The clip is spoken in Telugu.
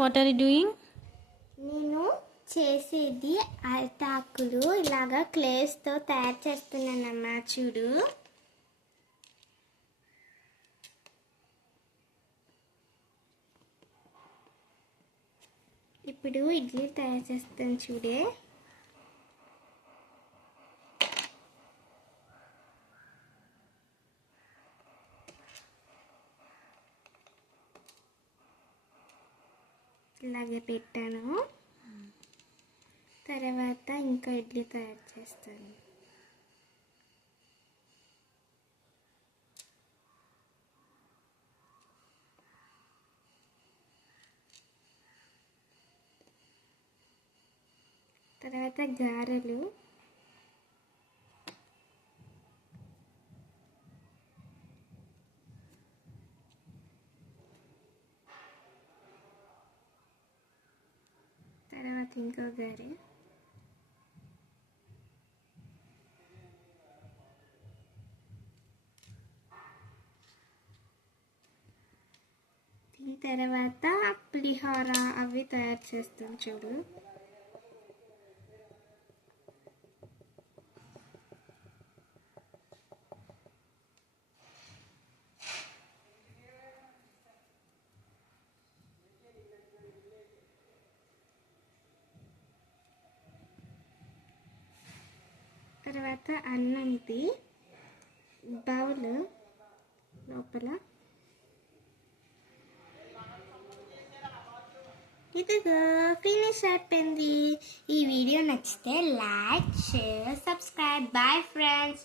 What are you doing? నేను చేసేది అరిటాకులు ఇలాగా క్లేస్తో తయారు చేస్తున్నానమ్మా, చూడు. ఇప్పుడు ఇడ్లీ తయారు చేస్తాను చూడే. ఇలాగే పెట్టాను. తర్వాత ఇంకా ఇడ్లీ తయారు చేస్తాను. తర్వాత గారెలు. తర్వాత ఇంకో గారె. దీని తర్వాత పులిహోర అవి తయారు చేస్తాను చూడు. తర్వాత అన్నంది బౌల్ లోపల ఇదిగో ఫినిష్ అయిపోయింది. ఈ వీడియో నచ్చితే like, share, subscribe. Bye friends.